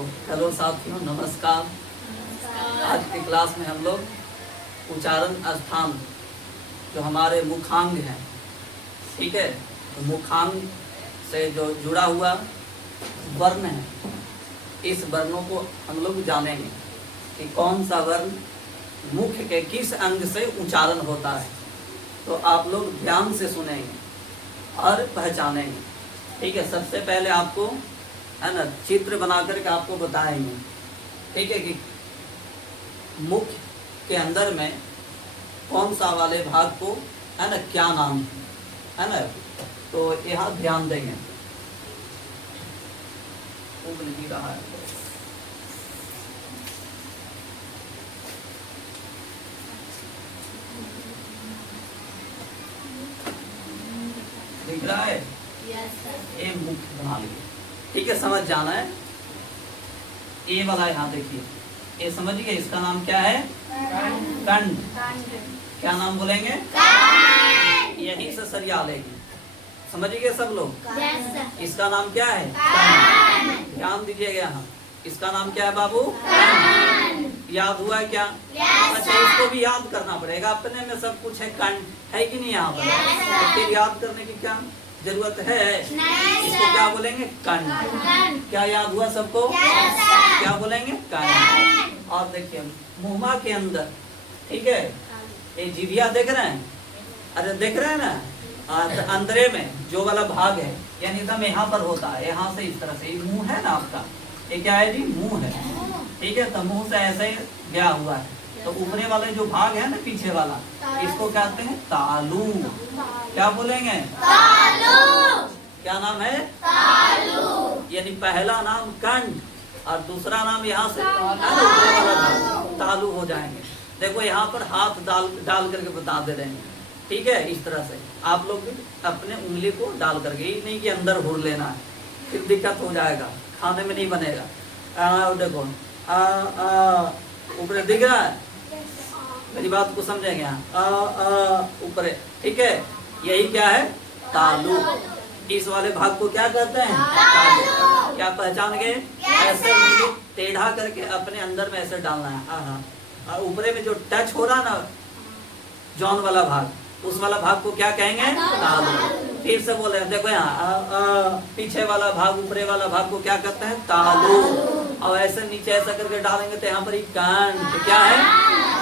Hello साथियों, नमस्कार। आज की क्लास में हम लोग उच्चारण स्थान जो हमारे मुखांग हैं, ठीक है, तो मुखांग से जो जुड़ा हुआ वर्ण है, इस वर्णों को हम लोग जानेंगे कि कौन सा वर्ण मुख के किस अंग से उच्चारण होता है। तो आप लोग ध्यान से सुनेंगे और पहचानेंगे, ठीक है। सबसे पहले आपको है ना चित्र बना करके आपको बताएंगे, ठीक है, कि मुख के अंदर में कौन सा वाले भाग को है ना क्या नाम है ना। तो यहाँ ध्यान देंगे। उगल भी रहा है, दिख रहा है। ये मुख बना लिए, ठीक है, समझ जाना है। ए वाला यहाँ देखिए, ये समझिए, इसका नाम क्या है? कंठ। क्या नाम बोलेंगे? यही से सरिया लेगी, समझिए सब लोग। इसका नाम क्या है? ध्यान दीजिएगा यहाँ, इसका नाम क्या है बाबू? याद हुआ है क्या? अच्छा, इसको भी याद करना पड़ेगा, अपने में सब कुछ है, कंठ है कि नहीं यहाँ पर? तो फिर याद करने की क्या जरूरत है? इसको क्या बोलेंगे? कंठ। क्या याद हुआ सबको? क्या बोलेंगे? कंठ। और देखिए मुंह के अंदर, ठीक है, ये जीभिया देख रहे हैं? अरे देख रहे हैं ना, अंदरे में जो वाला भाग है, यानी एकदम यहाँ पर होता है, यहाँ से इस तरह से। ये मुंह है ना आपका, ये क्या है जी? मुंह है, ठीक है। तो मुंह से ऐसे ही गया हुआ है, तो ऊपरे वाले जो भाग है ना, पीछे वाला, इसको कहते हैं तालू। क्या बोलेंगे? तालू। क्या नाम है? तालू। यानी पहला नाम कंठ और दूसरा नाम यहाँ से ऊपरे वाला भाग तालू हो जाएंगे। देखो यहाँ पर हाथ डाल करके बता दे रहे हैं, ठीक है। इस तरह से आप लोग भी अपने उंगली को डाल करके, ही नहीं कि अंदर घूर लेना है, फिर दिक्कत हो जाएगा, खाने में नहीं बनेगा। देखो ऊपर दिख रहा है, मेरी बात को समझेंगे यहाँ, ऊपर, ठीक है। यही क्या है? तालु। इस वाले भाग को क्या कहते हैं? तालु। क्या पहचान गए? ऐसे उंगली टेढ़ा करके अपने अंदर में ऐसे डालना है। ऊपरे में जो टच हो रहा ना, जॉन वाला भाग, उस वाला भाग को क्या कहेंगे? तालु। फिर से बोले, देखो यहाँ पीछे वाला भाग, ऊपरे वाला भाग को क्या कहते हैं? तालु। और ऐसे नीचे ऐसा करके डालेंगे तो यहाँ पर ही कंठ। क्या है?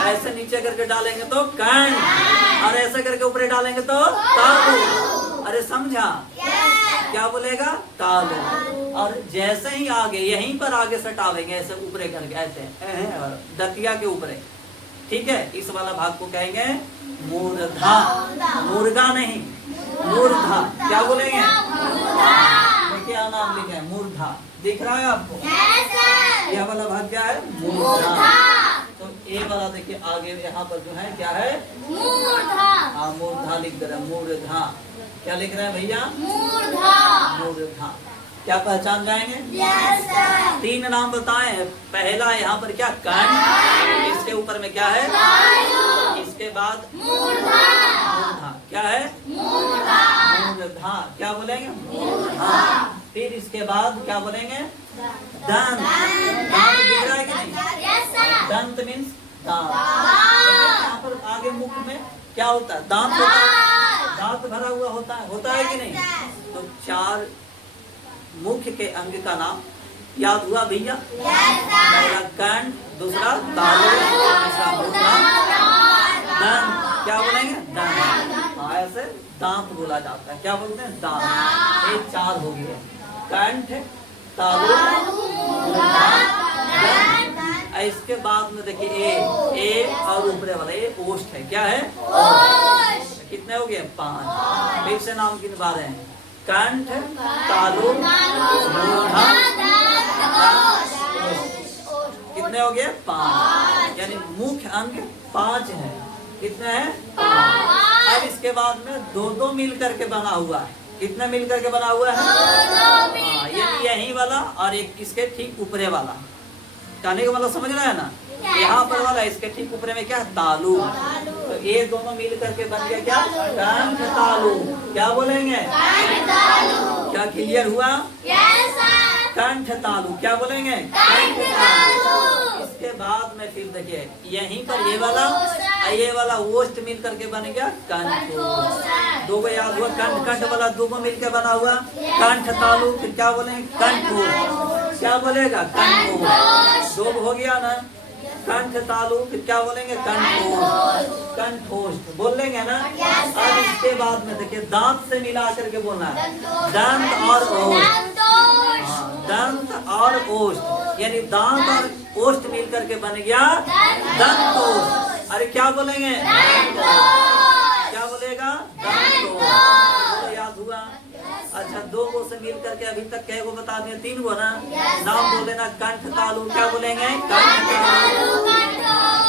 ऐसे नीचे करके डालेंगे तो कंठ, और ऐसे करके ऊपर डालेंगे तो तालु। अरे समझा? क्या बोलेगा? तालु। और जैसे ही आगे, यहीं पर आगे सटावेंगे, ऐसे ऊपरे करके, ऐसे दतिया के ऊपरे, ठीक है। इस वाला भाग को कहेंगे मूर्धा। मुर्गा नहीं, मूर्धा। क्या बोलेंगे? क्या नाम लिखे हैं? मूर्धा। दिख रहा है आपको? यह वाला भाग क्या है? मूर्धा। तो ए वाला देखिए आगे यहाँ पर जो है क्या है? मूर्धा। हाँ, मूर्धा लिख दे रहे हैं, मूर्धा। क्या लिख रहे हैं भैया? मूर्धा। मूर्धा। क्या पहचान जाएंगे? yes, 3 नाम बताए। पहला यहाँ पर क्या? कंठ। इसके ऊपर में क्या है? इसके बाद मूर्धा। क्या है? मूर्धा। क्या बोलेंगे? मूर्धा। फिर इसके बाद क्या बोलेंगे? दंत। दांत दिख रहा है कि नहीं? दंत मीन्स दांत। यहाँ पर आगे मुख में क्या होता है? दांत होता है, दांत भरा हुआ होता है कि नहीं? तो 4 मुख के अंग का नाम याद हुआ भैया? पहला कंठ, दूसरा तालु, तीसरा मूर्धा, दंत। क्या बोलेंगे? दांत। ऐसे दांत बोला जाता है। क्या बोलते हैं? दांत। ये 4 हो गए, कंठ, तालु, मूर्धा, दंत। इसके बाद में देखिए ए और ऊपरे वाला ये ओष्ठ है। क्या है? ओष्ठ। कितने हो गए? 5। फिर से नाम गिनवा रहे हैं, कंठ, तालु, मूर्धा, कितने हो गए? 5। यानी मुख्य अंग 5 है। कितने हैं? 5। अब इसके बाद में 2-2 मिल करके बना हुआ है। कितने मिल करके बना हुआ है? 2 यानी यही वाला और एक इसके ठीक ऊपरे वाला। कहने का मतलब समझ रहे हैं ना? यहाँ पर वाला, इसके ठीक ऊपरे में क्या? तालु। तो ये दोनों मिल करके बन गया क्या? कंठ तालु। क्या बोलेंगे? क्या क्लियर हुआ? कंठ तालु। क्या बोलेंगे? कंठ तालु। इसके बाद में फिर देखिए यहीं पर ये वाला ओष्ठ मिल करके बन गया कंठ। दो को याद हुआ, कंठ कंठ वाला दो को मिलकर बना हुआ कंठ तालु। फिर क्या बोलेंगे? कंठोष्ठ। क्या बोलेगा? कंठोष्ठ। दो हो गया ना, कंठ तालु। फिर क्या बोलेंगे? कंठोष्ठ। कंठोष्ठ बोल लेंगे ना। अब इसके बाद में देखिए दांत से मिला करके बोलना है, दंत और ओष्ठ। दंत और ओष्ठ, यानी दांत और ओष्ठ मिल करके बन गया दंतोष्ठ। अरे क्या बोलेंगे? क्या बोलेगा? दंतोष्ठ। तो याद हुआ। अच्छा, दो को से मिल करके अभी तक कै को बता दिए? 3 को ना। नाम बोल देना कंठ तालु। क्या बोलेंगे? कंठ तालु। कंठोष्ठ।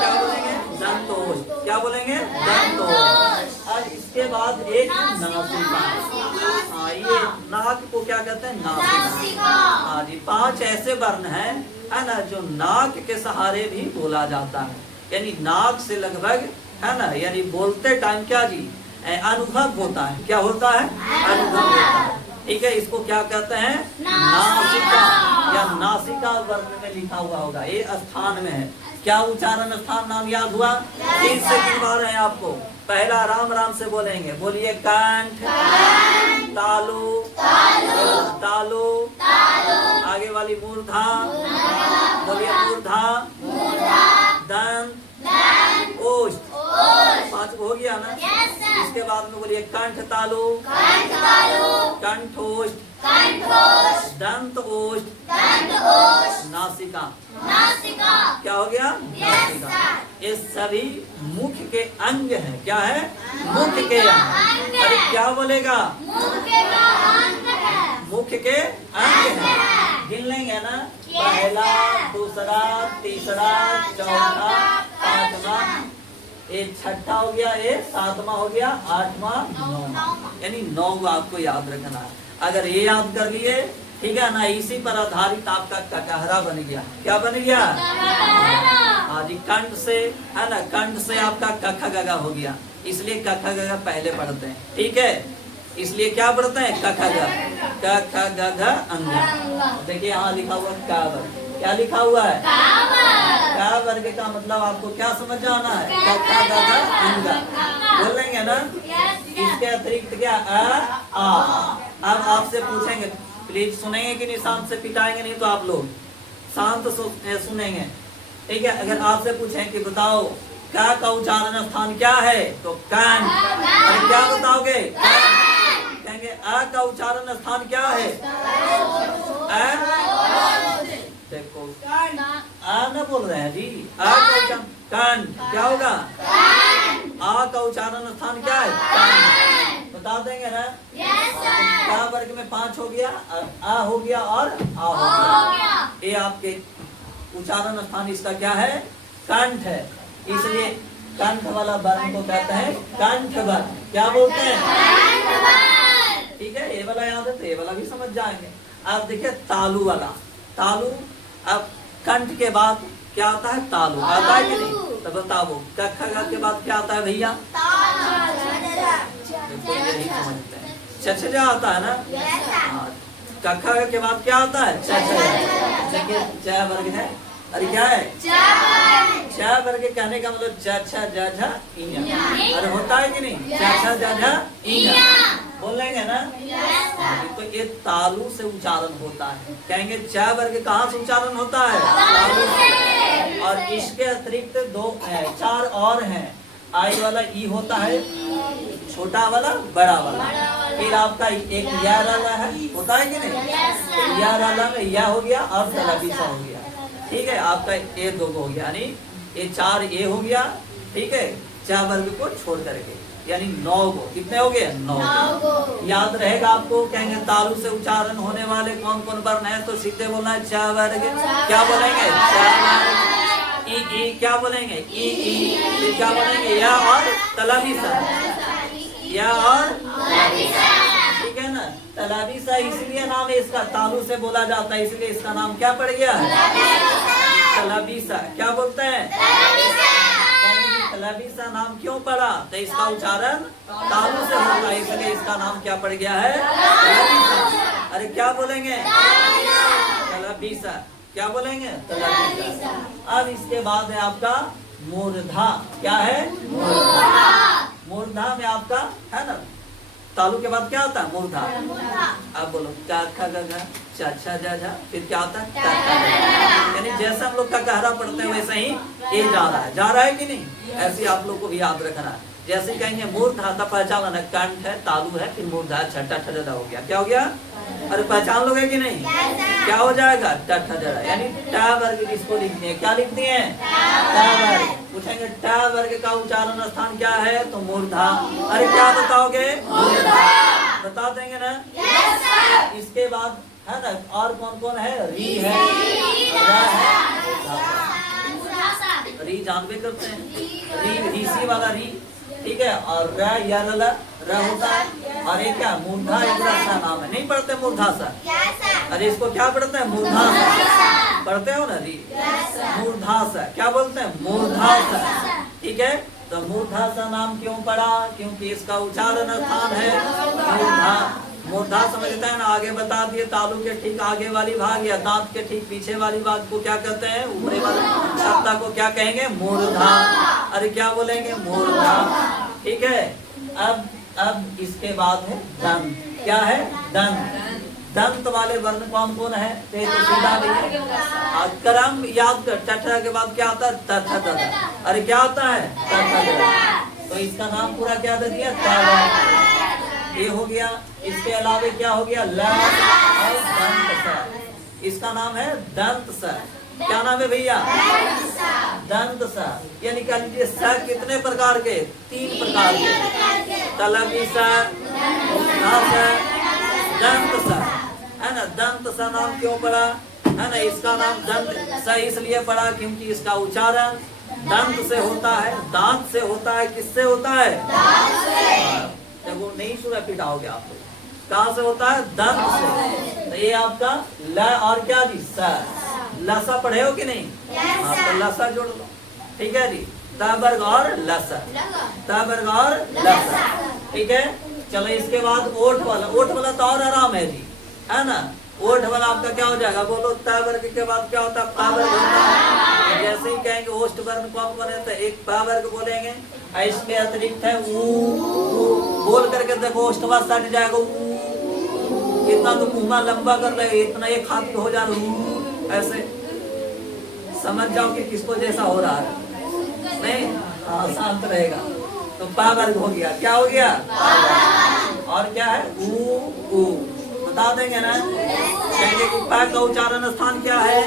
क्या बोलेंगे? दंतोष्ठ। क्या बोलेंगे? दंतोष्ठ। और इसके बाद एक नासिका। हाँ, ये नाक को क्या कहते हैं? नासिका। हाँ जी, 5 ऐसे वर्ण है ना जो नाक के सहारे भी बोला जाता है, यानी नाक से लगभग है ना, यानी बोलते टाइम क्या जी अनुभव होता है। क्या होता है? अनुभव होता है। ठीक है, इसको क्या कहते हैं? नासिका या नासिका वर्ण में लिखा हुआ होगा। ये स्थान में है। क्या उच्चारण स्थान नाम याद हुआ? 3 से गिनवा रहे हैं आपको। पहला राम राम से बोलेंगे, बोलिए कंठ तालु तालु। आगे वाली मूर्धा, बोलिए मूर्धा। दंत ओष्ठ। 5 हो गया ना। इसके बाद में बोलिए कंठ तालु कंठोष्ठ दंत ओष्ठ नासिका। क्या हो गया? नासिका। ये सभी मुख के अंग हैं। क्या है? मुख के अंग। अरे क्या बोलेगा? मुख के अंग है। गिन लेंगे ना, पहला, दूसरा, तीसरा, चौथा, पांचवा, ये छठा हो गया, ये 7वां हो गया, 8वां, 9वां, यानी 9 आपको याद रखना है। अगर ये याद कर लिए, ठीक है ना, इसी पर आधारित आपका ककहरा बन गया। क्या बन गया? हाँ जी, कंठ से है ना, कंठ से आपका कख गगा हो गया, इसलिए कख गगा पहले पढ़ते हैं। ठीक है, इसलिए क्या पढ़ते हैं? कख ग क ग घ अंग। देखिए यहाँ लिखा हुआ का वर्ग। क्या लिखा हुआ है? का वर्ग का मतलब आपको क्या समझ आना है? क ख ग घ अंग बोल लेंगे ना। इसके अतिरिक्त क्या? आ। अब आपसे पूछेंगे, प्लीज सुनेंगे कि नहीं? शांत से पिटाएंगे नहीं तो आप लोग शांत सुनेंगे। ठीक है, अगर आपसे पूछें कि बताओ का उच्चारण स्थान क्या है, तो कान। और क्या बताओगे? कहेंगे आ का उच्चारण स्थान क्या है? देखो आ न बोल रहे हैं जी, आ का उच्चारण कान। क्या होगा? आ का उच्चारण स्थान क्या है? कान। बता देंगे ना। का वर्ग में 5 हो गया, आ हो गया और आ हो गया। ये आपके उच्चारण स्थान इसका क्या है? कंठ है। इसलिए कंठ वाला वर्ण को कहते हैं कंठ वर्ण। क्या बोलते हैं? ठीक है, ये वाला याद है तो ये वाला भी समझ जाएंगे। अब देखिए तालु वाला। तालु, अब कंठ के बाद क्या आता है? तालु आता है कि नहीं? तो बताओ कख के बाद क्या आता है भैया? यही समझते हैं, छछजा आता है ना। कख के बाद क्या आता है? छछजा। देखिए च वर्ग है। अरे क्या है? छ वर्ग कहने का मतलब च छ ज झ इया। अरे होता है कि नहीं? च छ ज झ इया बोल लेंगे ना। तो ये तालु से उच्चारण होता है। कहेंगे च वर्ग कहाँ से उच्चारण होता है? तालु से। और इसके अतिरिक्त 4 और हैं। आई वाला ई होता है, छोटा वाला, बड़ा वाला। फिर आपका एक या वाला है, होता है कि नहीं? या वाला में या हो गया और तलबीसा हो गया। ठीक है, आपका ये 2 हो गया, यानी ये 4 ये हो गया। ठीक है, च वर्ग को छोड़ करके, यानी 9 को। कितने हो गए? 9 याद रहेगा आपको। कहेंगे तालु से उच्चारण होने वाले कौन कौन वर्ण है, तो सीधे बोलना है च वर्ग। क्या बोलेंगे? च वर्ग। ई क्या बोलेंगे? ई। फिर क्या बोलेंगे? या और तलबीसा। या और ठीक है ना। तलबीसा इसलिए नाम है इसका, तालु से बोला जाता है, इसलिए इसका नाम क्या पड़ गया? तलबीसा। क्या बोलते हैं? तलबीसा नाम क्यों पड़ा? तो इसका उच्चारण तालु से होता है, इसलिए इसका नाम क्या पड़ गया है? तलबीसा। अरे क्या बोलेंगे? तलबीसा। क्या बोलेंगे? तलबीसा। अब इसके बाद है आपका मूर्धा। क्या है? मूर्धा में आपका है ना, तालु के बाद क्या आता है? मूर्धा। अब बोलो का खा गा गा चा छा जा जा, फिर क्या आता है? टा टा जा। यानी जैसे हम लोग का कहरा पढ़ते हैं वैसे ही ये जा रहा है कि नहीं? ऐसे आप लोग को भी याद रखना है। जैसे कहेंगे मूर्धा तब पहचान है, कंठ है, तालु है, फिर मूर्धा छठा ठजड़ा हो गया। क्या हो गया? अरे पहचान लोगे कि नहीं? क्या हो जाएगा? टठा जड़ा। यानी टा वर्ग किसको लिखनी है? क्या लिखती है? टा वर्ग। पूछेंगे टा वर्ग का उच्चारण स्थान क्या है? तो मूर्धा। अरे क्या बताओगे? बता देंगे ना? इसके बाद है ना, और कौन कौन है? री है, रा है, री जानबे करते हैं, री रीसी वाला री, ठीक है। और र या र होता है। और ये क्या? मूर्धा एक सा नाम है, नहीं पढ़ते मूर्धा सा? अरे इसको क्या पढ़ते हैं? मूर्धा सा पढ़ते हो ना? री मूर्धा सा। क्या बोलते हैं? मूर्धा सा, ठीक है। तो मूर्धा सा नाम क्यों पड़ा? क्योंकि इसका उच्चारण स्थान है मूर्धा। मूर्धा समझते हैं ना? आगे बता दिए, तालु के ठीक आगे वाली भाग या दांत के ठीक पीछे वाली भाग को क्या कहते हैं? ऊपरी वाले सत्ता को क्या कहेंगे? मूर्धा। अरे क्या बोलेंगे? मूर्धा, ठीक है। अब इसके बाद है दंत। क्या है? दंत। दंत वाले वर्ण कौन कौन है? सीधा क्रम याद कर। टठा के बाद क्या आता है? तथा तथा। अरे क्या आता है? तथा। तो इसका नाम पूरा क्या दे दिया? ये हो गया। इसके अलावा क्या हो गया? ल और दंत स। इसका नाम है दंत स। क्या नाम है भैया? दंत स। ये निकाल लीजिए। स कितने प्रकार के? 3 प्रकार के। तलबी स, दंत स, है ना। दंत स नाम क्यों पड़ा? है ना, इसका नाम दंत स इसलिए पड़ा क्योंकि इसका उच्चारण दंत से होता है, दांत से होता है। किससे होता है? दांत से। जब वो नहीं सुना पिटाओगे आप लोग। कहाँ से होता है? दंत से। तो ये आपका ल और क्या जी? स। लसा पढ़े हो कि नहीं? हाँ, तो लसा जोड़ लो, ठीक है जी। त वर्ग और लसा, त वर्ग और लसा, ठीक है। चलो इसके बाद ओठ वाला। ओठ वाला तो और आराम है जी, है ना। ओठ वाला आपका क्या हो जाएगा? बोलो। त वर्ग के बाद क्या होता है? प वर्ग होता है। जैसे ही कहेंगे ओष्ठ वर्ण कौन कौन है? तो एक प वर्ग बोलेंगे। इसके अतिरिक्त है ऊ। बोल करके देखो ओष्ठवा सट जाएगा। इतना तो मुंह लंबा कर रहे, इतना एक हाथ पे हो जा रहा, ऐसे समझ जाओ कि किसको जैसा हो रहा है। नहीं, हाँ, शांत रहेगा। तो पा वर्ग हो गया। क्या हो गया? और क्या है? ऊ। बता देंगे ना? कहेंगे कि पा का उच्चारण स्थान क्या है?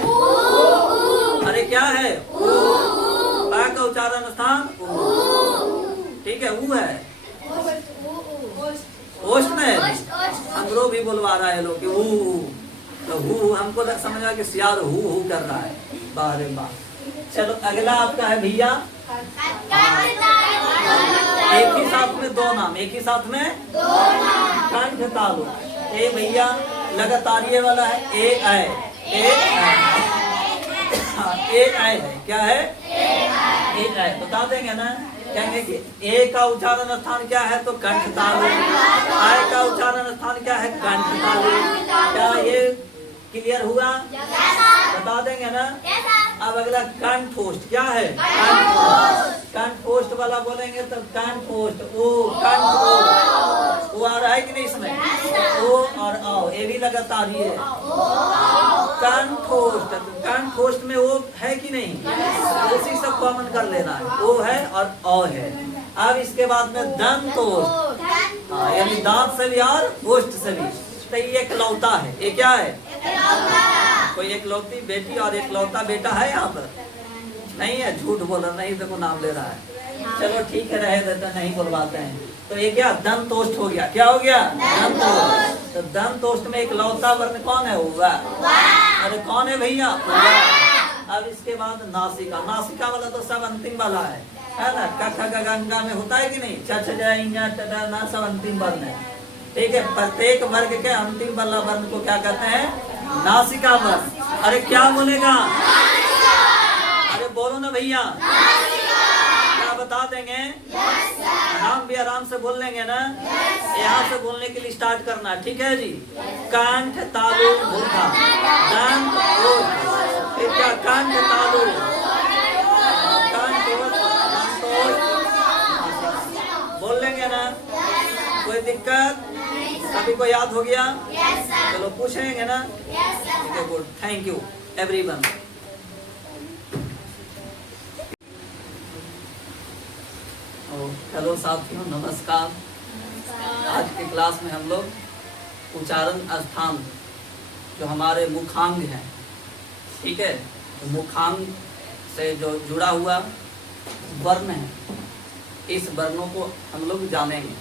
अरे क्या है? पा का उच्चारण स्थान ठीक है, ऊ है। ओष्ठ में अंग्रो भी बोलवा रहा है लोग कि ऊ। तो हु हमको समझा कि सियार हु कर रहा है। बारे बाह। चलो अगला आपका है भैया, एक ही साथ में 2 नाम। एक ही साथ में कंठ तालु। ए भैया लगातार ये वाला है। ए आए है। क्या है? ए आए। बता देंगे ना? कहेंगे कि ए का उच्चारण स्थान क्या है? तो कंठ तालु। आय का उच्चारण स्थान क्या है? कंठ तालु। क्या ये क्लियर हुआ? बता देंगे ना? अब अगला कंठोष्ठ। क्या है? कंठोष्ठ वाला बोलेंगे तो कंठोष्ठ। ओ कंठोष्ठ। वो आ रहा है कि नहीं इसमें? ओ और आओ, ये भी लगातार ही है। कंठोष्ठ। कंठोष्ठ में वो है कि नहीं? उसी सब कॉमन कर लेना है। ओ है और औ है। अब इसके बाद में दंतोष्ठ, यानी दांत से भी और ओष्ठ से भी। तो ये एकलौता है। ये क्या है? कोई एकलौती बेटी और एकलौता बेटा है यहाँ पर? नहीं है, झूठ बोल रहा। नहीं, देखो नाम ले रहा है। चलो ठीक है, रहे देते, नहीं बुलवाते हैं। तो ये क्या? दंतोष्ठ हो गया। क्या हो गया? दंतोष्ठ। तो दंतोष्ठ में एकलौता वर्ण कौन है? हुआ। अरे कौन है भैया? अब इसके बाद नासिका। नासिका वाला तो सब अंतिम वाला है ना। क ख ग गंगा में होता है कि नहीं? छ छ ज ञ ट ट न सब अंतिम वर्ण है, ठीक है। प्रत्येक वर्ग के अंतिम वाला वर्ण को क्या कहते हैं? नासिका वर्ण। अरे क्या बोलेगा? अरे बोलो ना भैया, क्या बता देंगे? नाम भी आराम से बोल लेंगे ना? यहाँ से बोलने के लिए स्टार्ट करना, ठीक है जी? कंठ तालु मूर्धा दंत ओज, फिर क्या? कंठ तालु कंठ ओज, बोल लेंगे ना? कोई दिक्कत? सभी को याद हो गया? चलो पूछेंगे ना? ठीक है, good, thank you everyone. Hello साथियों, नमस्कार। आज की क्लास में हम लोग उच्चारण स्थान जो हमारे मुखांग हैं, ठीक है, तो मुखांग से जो जुड़ा हुआ वर्ण है, इस वर्णों को हम लोग जानेंगे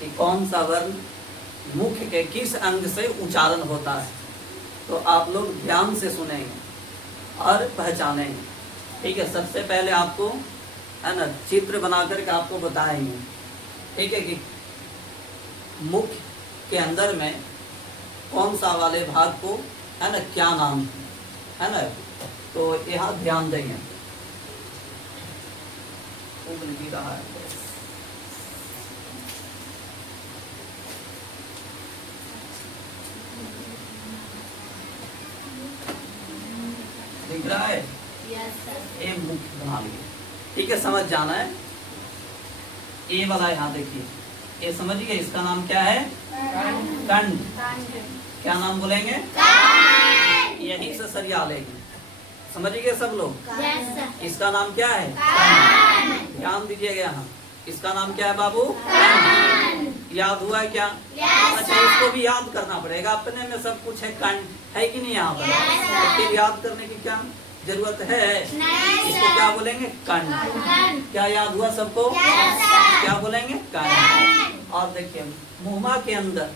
कि कौन सा वर्ण मुख के किस अंग से उच्चारण होता है। तो आप लोग ध्यान से सुनेंगे और पहचानेंगे, ठीक है? सबसे पहले आपको है ना चित्र बना करके आपको बताएंगे, ठीक है, कि मुख के अंदर में कौन सा वाले भाग को है ना क्या नाम है ना, तो यहाँ ध्यान देंगे। उबल भी रहा है, दिख रहा है? ए मुख बना लिए, ठीक है, समझ जाना है। ए वाला यहाँ देखिए, ये समझिए, इसका नाम क्या है? कंठ। क्या नाम बोलेंगे? यहीं से सरिया लेंगे, समझिए सब लोग। इसका नाम क्या है? ध्यान दीजिएगा यहाँ, इसका नाम क्या है बाबू? याद हुआ है क्या? अच्छा, इसको भी याद करना पड़ेगा, अपने में सब कुछ है, कंठ है कि नहीं यहाँ पर? तो फिर याद करने की क्या जरूरत है? इसको क्या बोलेंगे? कंठ। क्या याद हुआ सबको? क्या बोलेंगे? कंठ। और देखिए मुहमा के अंदर,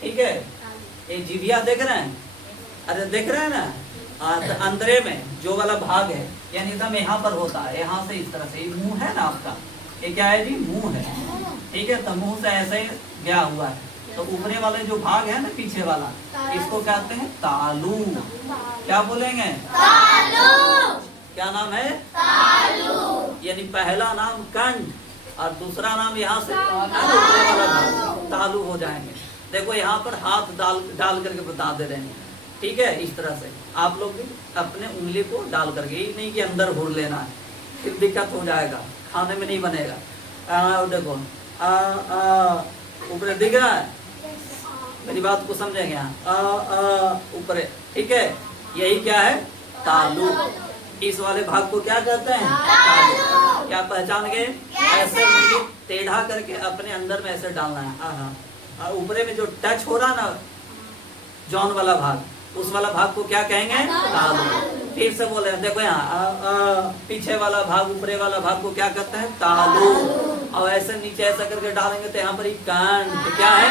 ठीक है, ये जीभिया देख रहे हैं? अरे देख रहे हैं ना? तो अंदरे में जो वाला भाग है, यानी एकदम यहाँ पर होता है, यहाँ से इस तरह से, ये मुंह है ना आपका, ये क्या है जी? मुंह है, ठीक है। तो मुंह से ऐसे ही गया हुआ है, तो ऊपरे वाले जो भाग है ना, पीछे वाला, इसको कहते हैं तालु। क्या बोलेंगे? तालु। क्या नाम है? तालु। यानी पहला नाम कंठ और दूसरा नाम यहाँ से ऊपरे वाला भाग तालु हो जाएंगे। देखो यहाँ पर हाथ डाल करके बता दे रहे हैं, ठीक है, इस तरह से आप लोग भी अपने उंगली को डाल करके, यही नहीं कि अंदर घूर लेना है, फिर दिक्कत हो जाएगा, खाने में नहीं बनेगा। देखो ऊपर दिख रहा है, मेरी बात को समझेंगे यहाँ, ऊपर, ठीक है, यही क्या है? तालु। इस वाले भाग को क्या कहते हैं? तालु। क्या पहचान गए? ऐसे उंगली टेढ़ा करके अपने अंदर में ऐसे डालना है। ऊपरे में जो टच हो रहा ना जॉन वाला भाग, उस वाला भाग को क्या कहेंगे? तालु। फिर से बोल रहे हैं, देखो यहाँ पीछे वाला भाग, ऊपरे वाला भाग को क्या कहते हैं? तालु। और ऐसे नीचे ऐसा करके डालेंगे तो यहाँ पर ही कंठ। क्या है?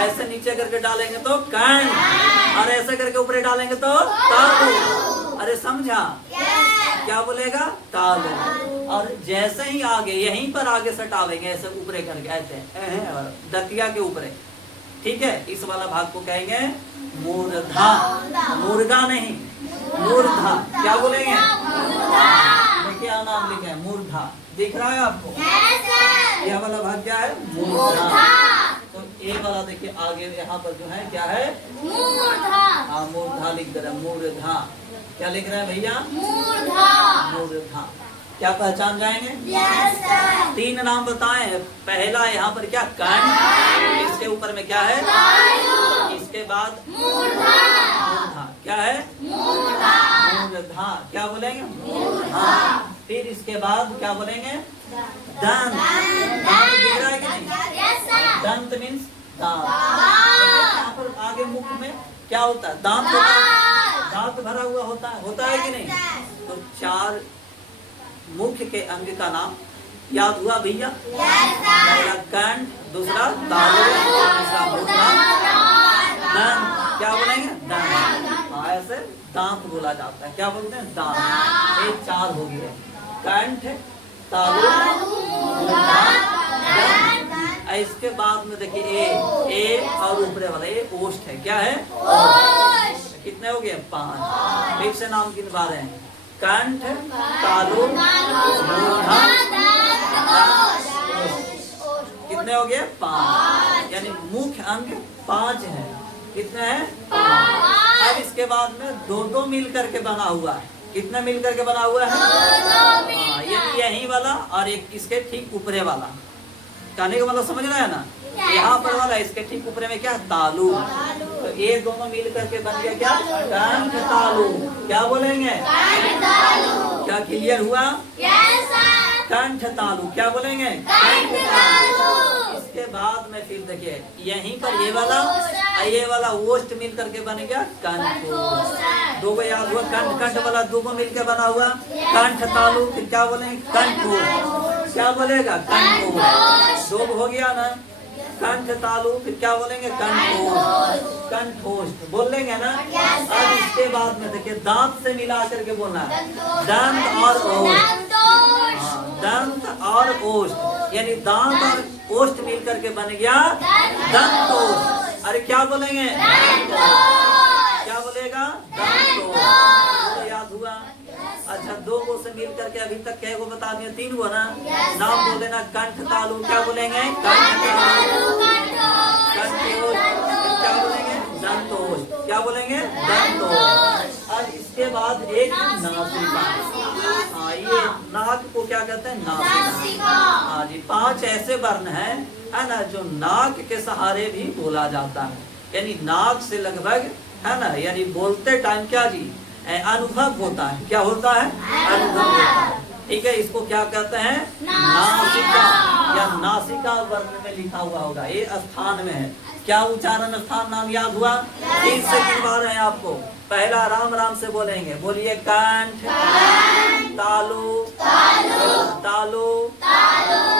ऐसे नीचे करके डालेंगे तो कंठ, और ऐसे करके ऊपर डालेंगे तो तालु। अरे समझा? क्या बोलेगा? तालु। और जैसे ही आगे, यहीं पर आगे सटावेंगे, ऐसे ऊपरे करके, ऐसे दतिया के ऊपरे, ठीक है, इस वाला भाग को कहेंगे मूर्धा। मुर्गा नहीं, मूर्धा। क्या बोलेंगे? देखिए नाम लिखे है मूर्धा, दिख रहा है आपको? यह वाला भाग क्या है? मूर्धा। तो ये वाला देखिए आगे यहाँ पर जो है क्या है? मूर्धा। हाँ, मूर्धा लिख दे रहे हैं, मूर्धा। क्या लिख रहे हैं भैया? मूर्धा। मूर्धा। क्या पहचान जाएंगे? yes, 3 नाम बताए। पहला यहाँ पर क्या? कंठ। इसके ऊपर में क्या है? इसके बाद मूर्धा। क्या है? मूर्धा। मूर्धा। क्या बोलेंगे? मूर्धा। फिर इसके बाद क्या बोलेंगे? दंत। दांत दिख रहा है कि नहीं? दंत मीन्स दांत। यहाँ पर आगे मुख में क्या होता है? दांत होता है, दांत भरा हुआ होता है कि नहीं? तो 4 मुख के अंग का नाम याद हुआ भैया? पहला कंठ, दूसरा तालु, तीसरा मूर्धा, दंत। क्या बोलेंगे? दांत। ऐसे दांत बोला जाता है। क्या बोलते हैं? दांत। ये 4 हो गए, कंठ, तालु, मूर्धा, दंत। इसके बाद में देखिए ए और ऊपरे वाला ये ओष्ठ है। क्या है? कितने हो गए? 5। फिर से नाम गिनवा रहे हैं, कंठ, तालु, मूर्धा, कितने हो गए? 5। यानी मुख्य अंग 5 है। कितने हैं? 5। अब इसके बाद में दो दो मिल करके बना हुआ है। कितने मिल करके बना हुआ है? हाँ, यही वाला और एक इसके ठीक ऊपरे वाला। कहने का मतलब समझ रहे हैं ना? यहाँ पर वाला इसके ठीक ऊपरे में क्या? तालु। तो ये दोनों मिल करके बन गया क्या? कंठ तालु। क्या बोलेंगे? क्या क्लियर हुआ? कंठ तालु। क्या बोलेंगे? कंठ तालु। इसके बाद में फिर देखिए यहीं पर ये वाला ओष्ठ मिल करके बन गया कंठ। दो याद हुआ? कंठ वाला दो मिलकर बना हुआ कंठ तालु। फिर क्या बोलेंगे? कंठ। क्या बोलेगा? कंठ। दो हो गया ना? कंठ तालु। फिर क्या बोलेंगे? कंठोष्ठ बोल लेंगे ना? अब इसके बाद में देखिए दांत से मिला करके बोलना है। दंत और ओष्ठ। दंत और ओष्ठ यानी दांत और ओष्ठ मिल करके बन गया दंतोष्ठ। अरे क्या बोलेंगे? क्या बोलेगा? दंतोष्ठ। तो याद हुआ? अच्छा, दो गो से मिल करके अभी तक क्या गो बता दिए? 3 गो ना? नाम बोल देना कंठ तालु। क्या बोलेंगे? कंठ तालु। क्या बोलेंगे? दंतोष्ठ। क्या बोलेंगे? दंतोष्ठ। और इसके बाद एक नासिका। हाँ, ये नाक को क्या कहते हैं? नासिका। हाँ जी, 5 ऐसे वर्ण है ना जो नाक के सहारे भी बोला जाता है। यानी नाक से लगभग है ना, यानी बोलते टाइम क्या जी अनुभव होता है। क्या होता है? अनुभव होता है। ठीक है, इसको क्या कहते हैं? नासिका या नासिका वर्ण में लिखा हुआ होगा। ये स्थान में है। क्या उच्चारण स्थान नाम याद हुआ? 3 से गिनवा रहे हैं आपको। पहला राम राम से बोलेंगे। बोलिए कंठ तालु तालु।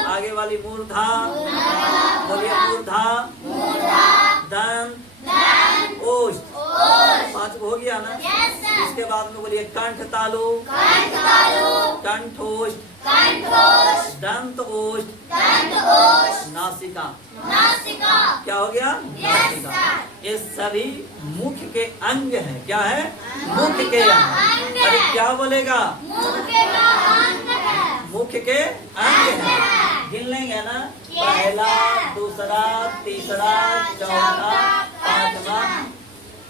आगे वाली मूर्धा। बोलिए मूर्धा दंत ओष्ठ। 5 हो गया ना? इसके बाद में बोलिए कंठ तालु कंठोष्ठ दंत ओष्ठ नासिका। क्या हो गया? नासिका। ये सभी मुख के अंग हैं। क्या है? मुख के अंग। अरे क्या बोलेगा? मुख के अंग है। गिन लेंगे ना? पहला, दूसरा, तीसरा, चौथा, 5वां,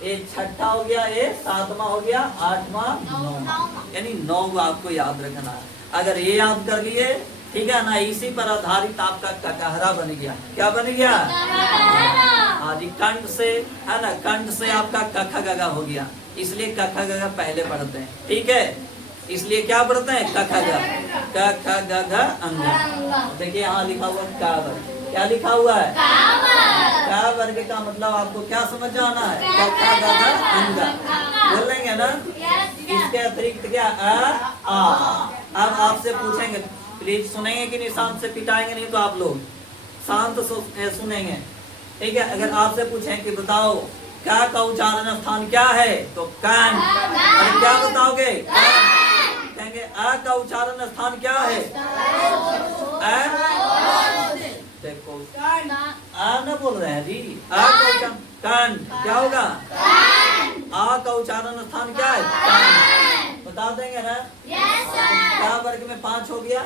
ये 6ठा हो गया, ये 7वां हो गया, 8वां, 9वां। यानी 9 आपको याद रखना है। अगर ये याद कर लिए, ठीक है ना, इसी पर आधारित आपका ककहरा बन गया। क्या बन गया? हाँ जी, कंठ से है ना, कंठ से आपका कख गगा हो गया। इसलिए कख गगा पहले पढ़ते हैं। ठीक है, इसलिए क्या पढ़ते हैं? कख ग क ख ग अंग। देखिए यहाँ लिखा हुआ का वर्ग। क्या लिखा हुआ है? का वर्ग का मतलब आपको क्या समझ आना है? क ख ग घ अंग बोल लेंगे ना? इसके अतिरिक्त क्या? आ। अब आपसे पूछेंगे, प्लीज सुनेंगे कि नहीं? शांत से पिटाएंगे नहीं तो आप लोग शांत सुनेंगे। ठीक है, अगर आपसे पूछें कि बताओ क्या का उच्चारण स्थान क्या है, तो कंठ। अरे क्या बताओगे? कहेंगे आ का उच्चारण स्थान क्या है? देखो आ न बोल रहे हैं जी। आ का उच्चारण कंठ। क्या होगा? आ का उच्चारण स्थान क्या है? कंठ। बता देंगे ना? का वर्ग में 5 हो गया,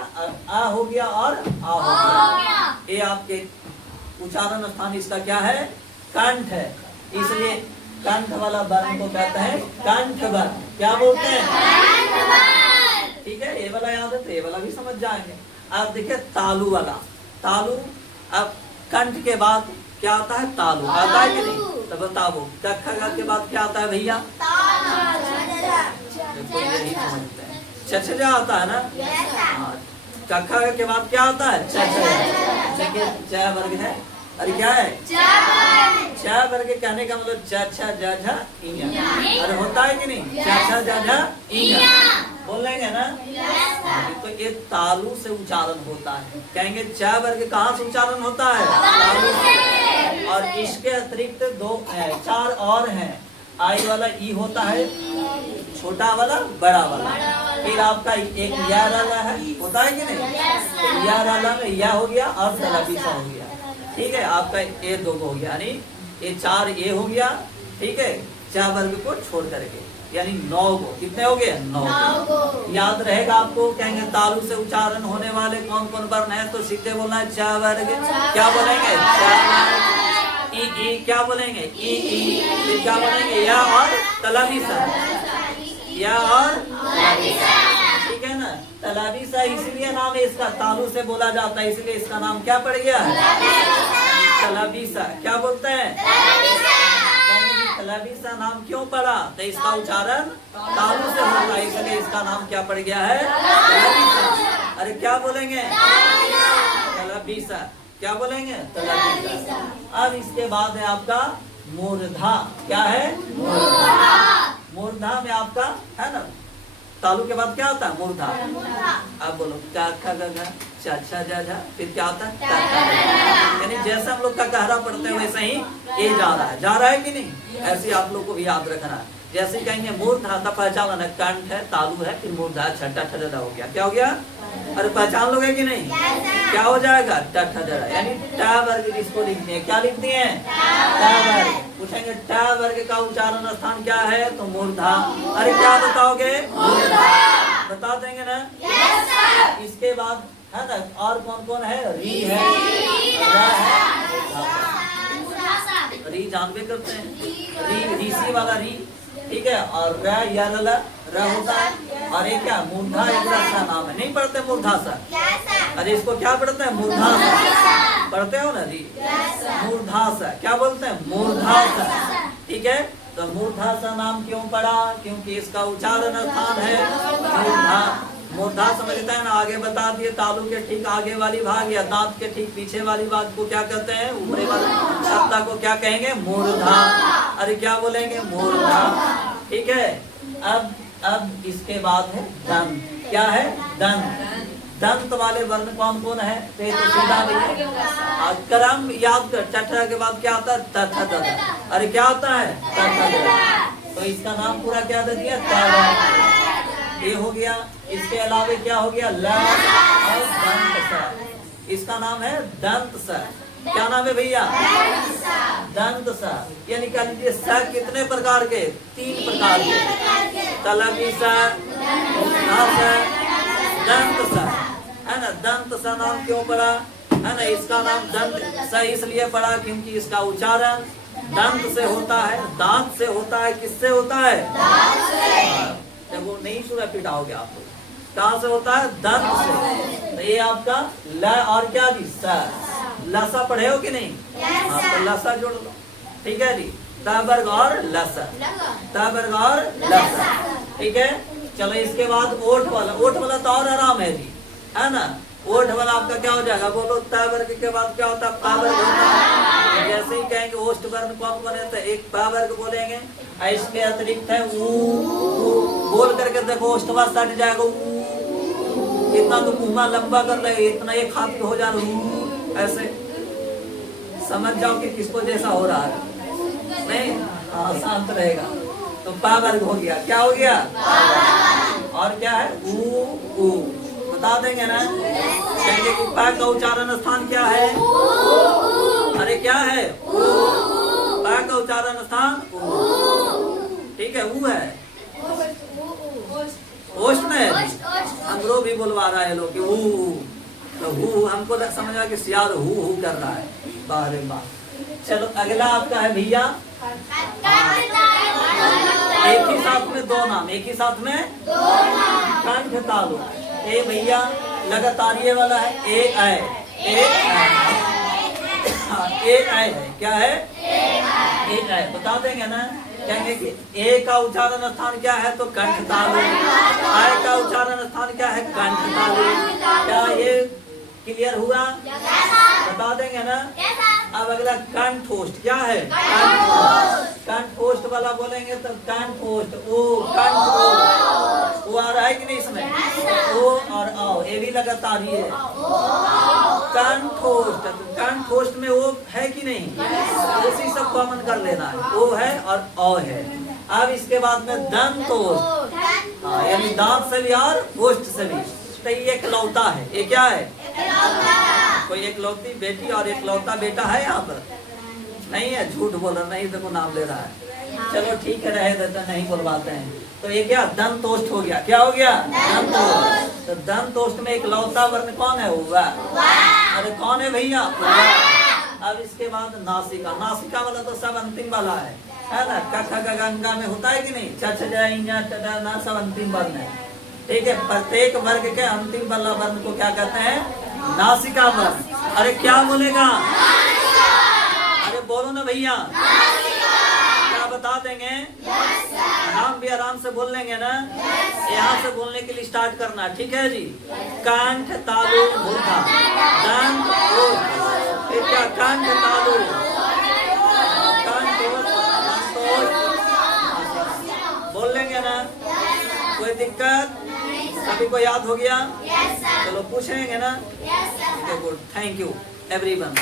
आ हो गया और आ हो गया। ये आपके उच्चारण स्थान इसका क्या है? कंठ है। इसलिए कंठ वाला वर्ण को कहते हैं कंठ वर्ण। क्या बोलते हैं? ठीक है, ये वाला याद है तो ये वाला भी समझ जाएंगे। अब देखिए तालु वाला। तालु, अब कंठ के बाद क्या आता है? तालु आता है कि नहीं? तो बताओ कख के बाद क्या आता है भैया? देखो यही समझते हैं, छछजा आता है ना? कख के बाद क्या आता है? छछजा। देखिए च वर्ग है। अरे क्या है? च वर्ग कहने का मतलब च छ ज झ इया। अरे होता है कि नहीं? च छ ज झ इया बोल लेंगे ना? तो ये तालु से उच्चारण होता है। कहेंगे च वर्ग कहाँ से उच्चारण होता है? तालु से। और इसके अतिरिक्त 4 और हैं। आई वाला ई होता है, छोटा वाला, बड़ा वाला। फिर आपका एक या वाला है, होता है कि नहीं? या वाला में या हो गया और सलाबीसा हो गया। ठीक है, आपका ये 2 हो गया, यानी ये 4 ये हो गया। ठीक है, च वर्ग को छोड़ करके, यानी 9 को। कितने हो गए? 9 को। याद रहेगा आपको। कहेंगे तालु से उच्चारण होने वाले कौन कौन वर्ण है, तो सीधे बोलना है च वर्ग। क्या बोलेंगे? च वर्ग। ई क्या बोलेंगे? ई। फिर क्या बोलेंगे? या और तलाबिसा। या और ठीक है ना। तलाबिसा इसलिए नाम है इसका, तालु से बोला जाता है, इसलिए इसका नाम क्या पड़ गया? तलाबिसा। क्या बोलते हैं? तलाबिसा नाम क्यों पड़ा? तो इसका उच्चारण तालु से होता है, इसलिए इसका नाम क्या पड़ गया है? तलाबिसा। अरे क्या बोलेंगे? तलाबिसा। क्या बोलेंगे? तलाबिसा। अब इसके बाद है आपका मूर्धा। क्या है? मूर्धा में आपका है ना, तालु के बाद क्या आता है? मूर्धा। अब बोलो का खा गा गा चा छा जा जा, फिर क्या आता है? यानी जैसे हम लोग का कहरा पढ़ते हैं वैसे ही ये जा रहा है कि नहीं? ऐसे आप लोग को भी याद रखना है। जैसे कहेंगे मूर्धा का पहचान है, कंठ है, तालु है, फिर मूर्धा छठा ठडा हो गया। क्या हो गया? अरे पहचान लोगे कि नहीं? क्या हो जाएगा? ठडा। यानी ट वर्ग इसको लिखते हैं। क्या लिखते हैं? ट वर्ग। पूछेंगे ट वर्ग का उच्चारण स्थान क्या है, तो मूर्धा। अरे क्या बताओगे? बता देंगे ना? इसके बाद है ना, और कौन कौन है? री है, रा है, री जानबे करते हैं, री ऋषि वाला री, ठीक है। और र या र होता है। और ये क्या? मूर्धा एक सा नाम है, नहीं पढ़ते मूर्धा सा? अरे इसको क्या पढ़ते हैं? मूर्धा सा पढ़ते हो ना री? मूर्धा सा। क्या बोलते हैं? मूर्धा सा। ठीक है। तो मूर्धा सा नाम क्यों पड़ा? क्योंकि इसका उच्चारण स्थान है मूर्धा। मूर्धा समझता है ना? आगे बता दिए, तालु के ठीक आगे वाली भाग या दांत के ठीक पीछे वाली भाग को क्या कहते हैं? ऊपरी वाली सत्ता को क्या कहेंगे? मूर्धा। अरे क्या बोलेंगे? मूर्धा। ठीक है। अब इसके बाद है दंत। क्या है? दंत। दंत वाले वर्ण कौन कौन है? तो सीधा नहीं, क्रम याद कर। टठा के बाद क्या आता है? तथा। अरे क्या आता है? तथा। तो इसका नाम पूरा क्या दे दिया? ये हो गया। इसके अलावा क्या हो गया? ल और दंत स। इसका नाम है दंत स। क्या नाम है भैया? दंत स। यानी कह लीजिए स कितने प्रकार के? 3 प्रकार के। तलबी स, दंत स, है ना। दंत स नाम क्यों पड़ा है ना? इसका नाम दंत स इसलिए पड़ा क्योंकि इसका उच्चारण दंत से होता है, दांत से होता है। किससे होता है? दांत से। जब वो नहीं सुना पिटाओगे आप लोग। कहाँ से होता है? दंत से। तो ये आपका ल और क्या जी? स। लसा पढ़े हो कि नहीं? हाँ, तो लसा जोड़ लो। ठीक है जी। त वर्ग और लसा, त वर्ग और लसा। ठीक है। चलो इसके बाद ओठ वाला। ओठ वाला तो और आराम है जी, है ना। ओठ वाला आपका क्या हो जाएगा? बोलो त वर्ग के बाद क्या होता है? पा वर्ग होता है। जैसे ही कहेंगे ओष्ठ वर्ण कौन कौन है, तो एक पा वर्ग बोलेंगे। इसके अतिरिक्त है ऊ। बोल करके देखो ओष्ठवा सट जाएगा ऊ। इतना तो मुंह लंबा कर ले, इतना एक हाथ हो जा रहा ऐसे। समझ जाओ कि किसको जैसा हो रहा है। नहीं, हाँ, शांत रहेगा। तो पा वर्ग हो गया। क्या हो गया? और क्या है? ऊ। बता देंगे ना? कहेंगे कि पा का उच्चारण स्थान क्या है? अरे क्या है? पा का उच्चारण स्थान ठीक है, ऊ है। ओष्ठ में है। अंग्रो भी बुलवा रहा है लोग कि हु। तो हु हमको समझ आ कि सियार हु कर रहा है। बारे बाह। चलो अगला आपका है भैया, एक ही साथ में 2 नाम। एक ही साथ में कंठ तालु। ए भैया लगातार ये वाला है। एक आय, एक आय है। क्या है? एक आय। बता देंगे ना? कहेंगे कि ए का उच्चारण स्थान क्या है? तो कंठ तालु। आय का उच्चारण स्थान क्या है? कंठ तालु। क्या ये क्लियर हुआ? बता देंगे ना? अब अगला कंठोष्ठ। क्या है? कंठोष्ठ वाला बोलेंगे तो कंठोष्ठ। ओ कंठोष्ठ। वो आ रहा है कि नहीं इसमें? ओ और आओ, ये भी लगातार ही है। कंठोष्ठ। कंठोष्ठ में ओ है कि नहीं? उसी सब कॉमन कर लेना है। ओ है और औ है। अब इसके बाद में दंतोष्ठ, यानी दांत से भी और ओष्ठ से भी। तो ये एकलौता है। ये क्या है? कोई एकलौती बेटी और एकलौता बेटा है यहाँ पर? नहीं है, झूठ बोल रहा, नहीं देखो नाम ले रहा है। चलो ठीक है, रहे देते, नहीं बुलवाते हैं। तो ये क्या दंतोष्ठ हो गया, क्या हो गया दंतोष्ठ। तो दंतोष्ठ में एक लौता वर्ण कौन है, हुआ। अरे कौन है भैया, अब इसके बाद नासिका। नासिका वाला तो सब अंतिम वाला है ना। क ख ग गंगा में होता है कि नहीं, छ छ ज ञ ट ड न सब अंतिम वर्ण है। ठीक है, प्रत्येक वर्ग के अंतिम वाला वर्ण को क्या कहते हैं, नासिका वर्ण। अरे क्या बोलेगा, अरे बोलो ना भैया, क्या बता देंगे, नाम भी आराम से बोल लेंगे ना। यहाँ से बोलने के लिए स्टार्ट करना, ठीक है जी। कंठ तालु मूर्धा दंत ओष्ठ, क्या कंठ तालु, कंठ बोल लेंगे ना, कोई दिक्कत, सभी को याद हो गया। चलो पूछेंगे ना, ठीक है, गुड, थैंक यू एवरीवन।